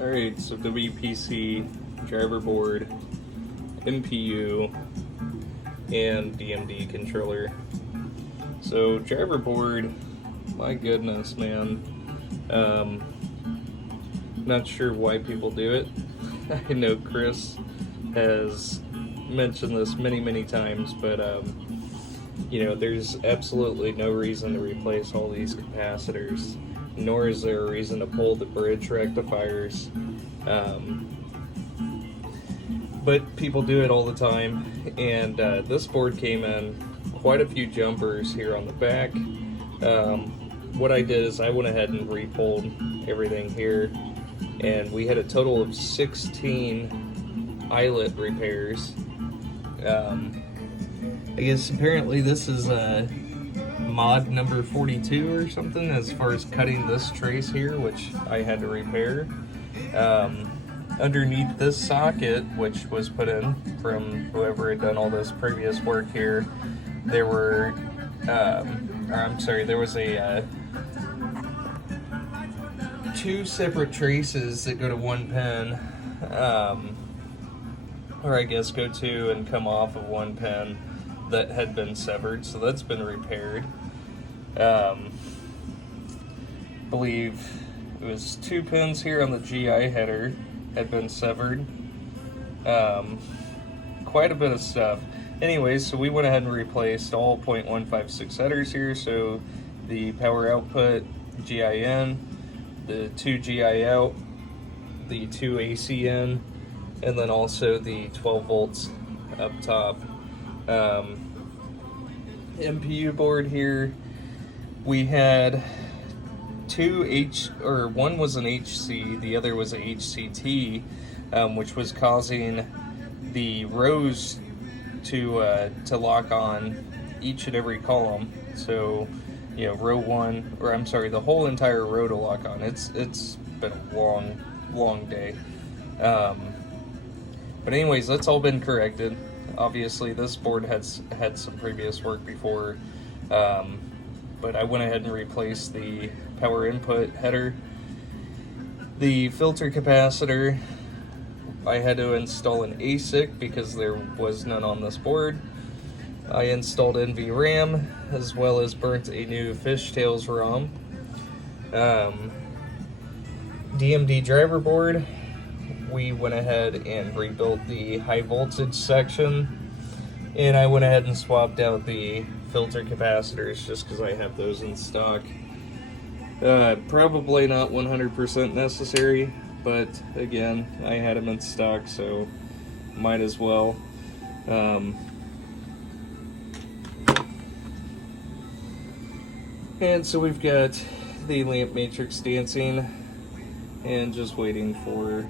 Alright, so WPC, driver board, MPU, and DMD controller. So driver board, my goodness, man. Not sure why people do it. I know Chris has mentioned this many times, but you know, there's absolutely no reason to replace all these capacitors, nor is there a reason to pull the bridge rectifiers. But people do it all the time, and this board came in quite a few jumpers here on the back. What I did is I went ahead and re-pulled everything here, and we had a total of 16 eyelet repairs. I guess apparently this is mod number 42 or something as far as cutting this trace here, which I had to repair. Underneath this socket, which was put in from whoever had done all this previous work here, there were, there was a two separate traces that go to one pin, or I guess go to and come off of one pin that had been severed, so that's been repaired. Believe it was two pins here on the GI header had been severed. Quite a bit of stuff. Anyways, so we went ahead and replaced all .156 headers here, so the power output GIN, the 2 GI out, the 2 AC in, and then also the 12 volts up top. MPU board here, we had one was an HC, the other was a HCT, which was causing the rows to lock on each and every column. So, you know, row one, or I'm sorry, the whole entire row to lock on. It's been a long day. But anyways, that's all been corrected. Obviously, this board has had some previous work before, but I went ahead and replaced the power input header. The filter capacitor, I had to install an ASIC because there was none on this board. I installed NVRAM, as well as burnt a new Fishtails ROM. DMD driver board, we went ahead and rebuilt the high voltage section, and I went ahead and swapped out the filter capacitors just because I have those in stock. Probably not 100% necessary, but again, I had them in stock, so might as well. And so we've got the lamp matrix dancing, and just waiting for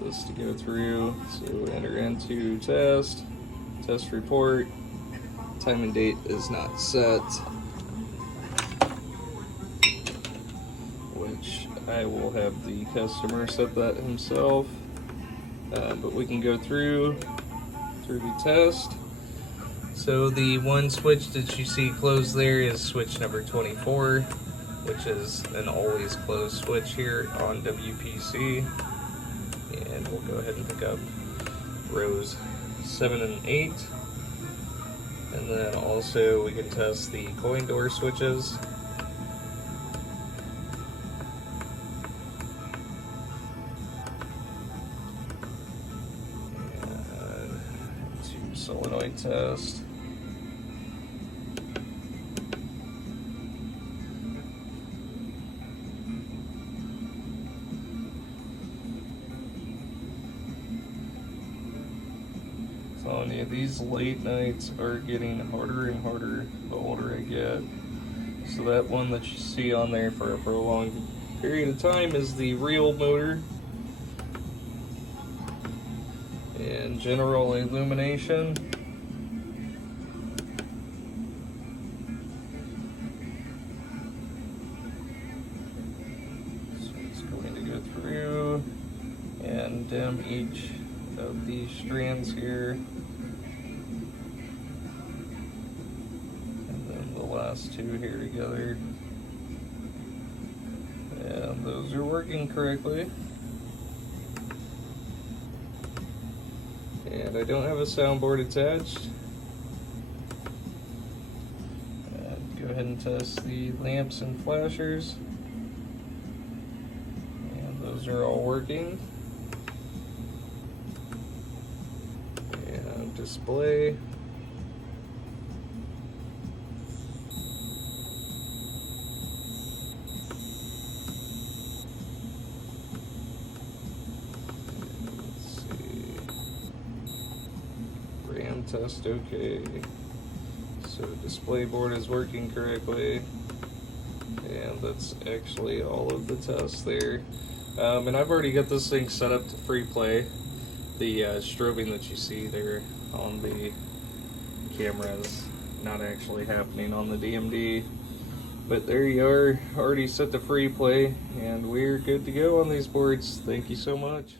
this to go through. So enter into test report. Time and date is not set, which I will have the customer set that himself. But we can go through the test. So the one switch that you see closed there is switch number 24, which is an always closed switch here on WPC. And we'll go ahead and pick up rows 7 and 8. And then also we can test the coin door switches. And to solenoid test. Telling you, these late nights are getting harder and harder the older I get. So that one that you see on there for a prolonged period of time is the real motor. And general illumination. So it's going to go through and dim each of these strands here. Last two here together, and those are working correctly. And I don't have a soundboard attached. Go ahead and test the lamps and flashers. And those are all working. And display. RAM test okay. So display board is working correctly. And that's actually all of the tests there. And I've already got this thing set up to free play. The strobing that you see there on the camera is not actually happening on the DMD. But there you are, already set to free play, and we're good to go on these boards. Thank you so much.